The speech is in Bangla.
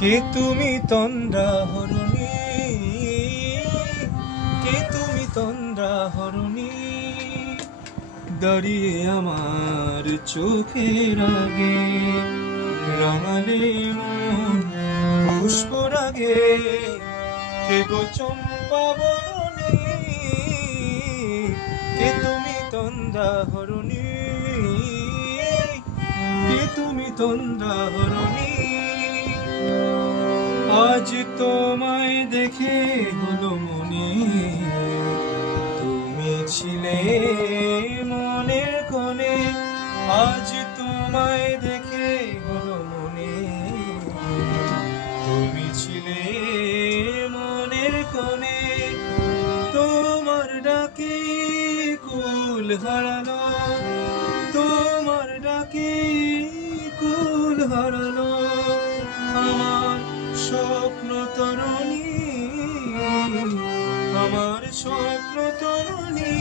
কে তুমি তন্দ্রা হরণী, কে তুমি তন্দ্রা হরণী, দাঁড়িয়ে আমার চোখের আগে রাঙালে মন পুষ্পরাগে, কে গো চম্পা বরণী, কে তুমি তন্দ্রা হরণী, কে তুমি তন্দ্রা হরণী। আজ তোমায় দেখে হলো মনে, তুমি ছিলে মনের কোণে, আজ তোমায় দেখে হলো মনে, তুমি ছিলে মনের কোণে। তোমার ডাকে কুল হারালো, তোমার ডাকে কুল হারালো আমার স্বপ্ন তরণী, আমার স্বপ্ন তরণী।